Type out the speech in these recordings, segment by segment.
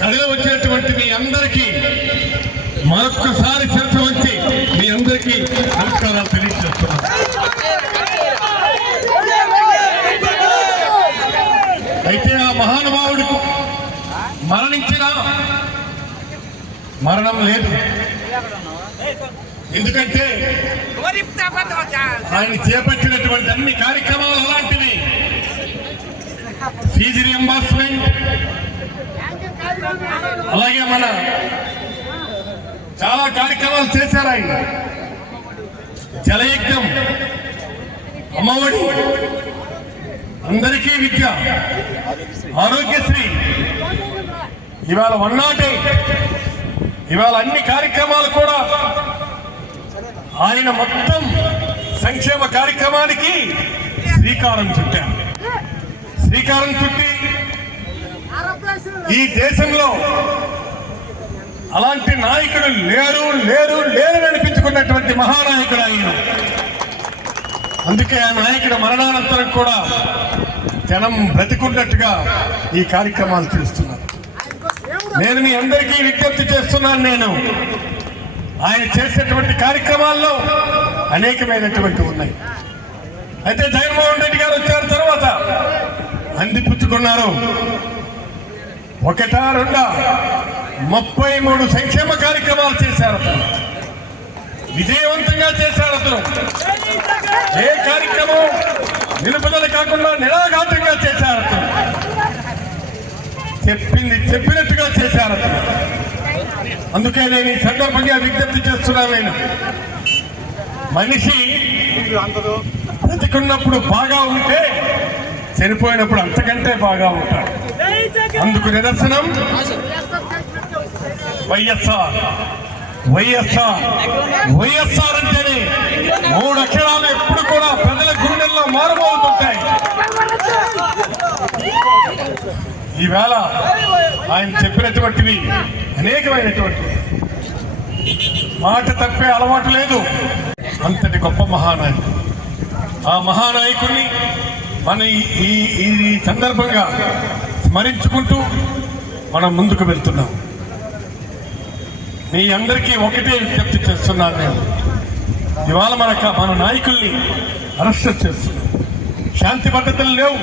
కళలో వచ్చినటువంటి మీ అందరికీ మరొక్కసారి చర్చ వచ్చి మీ అందరికీ నమస్కారాలు తెలియజేస్తున్నారు అయితే ఆ మహానుభావుడు మరణించిన మరణం లేదు. ఎందుకంటే ఆయన చేపట్టినటువంటి అన్ని కార్యక్రమాలు అలాంటివి. సీజీ రియంబర్స్ అలాగే మన చాలా కార్యక్రమాలు చేశారు ఆయన. జలయజ్ఞం అమ్మఒడి అందరికీ విద్య ఆరోగ్యశ్రీ. ఇవాళ వన్ నాట్ ఎయిట్. ఇవాళ అన్ని కార్యక్రమాలు కూడా ఆయన మొత్తం సంక్షేమ కార్యక్రమానికి శ్రీకారం చుట్టారు. శ్రీకారం చుట్టి ఈ దేశంలో అలాంటి నాయకుడు లేరు లేరు లేరు అనిపించుకున్నటువంటి మహానాయకుడు ఆయన. అందుకే ఆ నాయకుడు మరణానంతరం కూడా జనం బ్రతికున్నట్టుగా ఈ కార్యక్రమాలు చేస్తున్నారు. నేను మీ అందరికీ విజ్ఞప్తి చేస్తున్నాను నేను. ఆయన చేసేటువంటి కార్యక్రమాల్లో అనేకమైనటువంటి ఉన్నాయి. అయితే జగన్మోహన్ రెడ్డి గారు వచ్చిన తర్వాత అందిపుచ్చుకున్నారు ఒకటా రెండా? ముప్పై మూడు సంక్షేమ కార్యక్రమాలు చేశారు అతను. విజయవంతంగా చేశారు అతను. ఏ కార్యక్రమం నిలుపుదల కాకుండా నిరాఘాతంగా చేశారు అతను. చెప్పింది చెప్పినట్టుగా చేశారు అతను. అందుకే నేను ఈ సందర్భంగా విజ్ఞప్తి చేస్తున్నాను నేను. మనిషి బ్రతికున్నప్పుడు బాగా ఉంటే చనిపోయినప్పుడు అంతకంటే బాగా ఉంటాడు. అందుకు నిదర్శనం. వైఎస్ఆర్. వైఎస్ఆర్. వైఎస్ఆర్ అంటేనే మూడు అక్షరాలు ఎప్పుడు కూడా ప్రజల గుండెల్లో మారుమోగుతుంటాయి. ఈవేళ ఆయన చెప్పినటువంటివి అనేకమైనటువంటివి. మాట తప్పే అలవాటు లేదు. అంతటి గొప్ప మహానాయకుడు. ఆ మహానాయకుడిని మన ఈ- ఈ ఈ సందర్భంగా స్మరించుకుంటూ మనం ముందుకు వెళ్తున్నాం. మీ అందరికీ ఒకటే విజ్ఞప్తి చేస్తున్నాను నేను. ఇవాళ మన మన నాయకుల్ని అరెస్ట్ చేస్తున్నాం. శాంతి పద్ధతులు లేవు.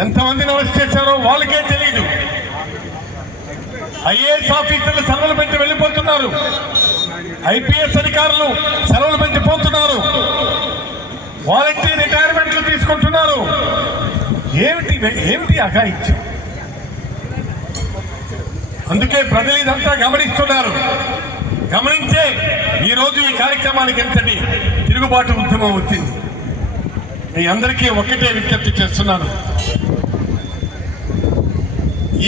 ఎంతమందిని అరెస్ట్ చేశారో వాళ్ళకే తెలియదు ఐఏఎస్ ఆఫీసర్లు సెలవులు పెట్టి వెళ్ళిపోతున్నారు. ఐపీఎస్ అధికారులు సెలవులు పెట్టి పోతున్నారు. వాలంటీర్ రిటైర్మెంట్లు తీసుకుంటున్నారు. ఏమిటి ఏమిటి అఘాయిత్యం? అందుకే ప్రజలు ఇదంతా గమనిస్తున్నారు. గమనించే ఈరోజు ఈ కార్యక్రమానికి ఎంతటి తిరుగుబాటు ఉద్యమం వచ్చింది. మీ అందరికీ ఒక్కటే విజ్ఞప్తి చేస్తున్నాను.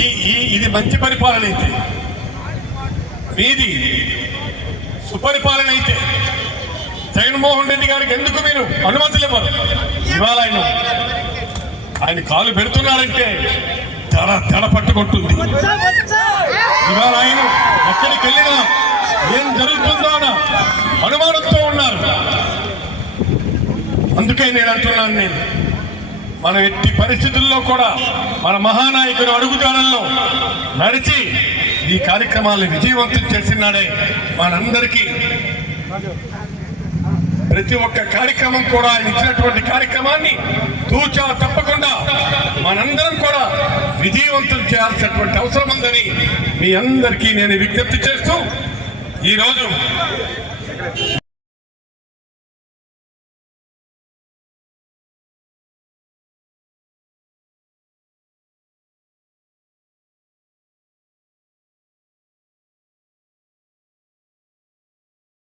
ఈ ఈ ఇది మంచి పరిపాలన అయితే మీది సుపరిపాలన అయితే జగన్మోహన్ రెడ్డి గారికి ఎందుకు మీరు అనుమతులు ఇవ్వరు? ఇవాళ ఆయన కాలు పెడుతున్నారంటే దడ దడ పట్టుకుంటుంది ఇవాళ ఆయన ఎక్కడికి వెళ్ళినా ఏం జరుగుతుందో అనుమానంతో ఉన్నారు. అందుకే నేను అంటున్నాను నేను మన ఎట్టి పరిస్థితుల్లో కూడా మన మహానాయకుడు అడుగుజాడల్లో నడిచి ఈ కార్యక్రమాలను విజయవంతం చేసినాడే మనందరికీ. ప్రతి ఒక్క కార్యక్రమం కూడా ఆయన ఇచ్చినటువంటి కార్యక్రమాన్ని తూచా విజయవంతం చేయాల్సినటువంటి అవసరం ఉందని మీ అందరికీ నేను విజ్ఞప్తి చేస్తూ ఈరోజు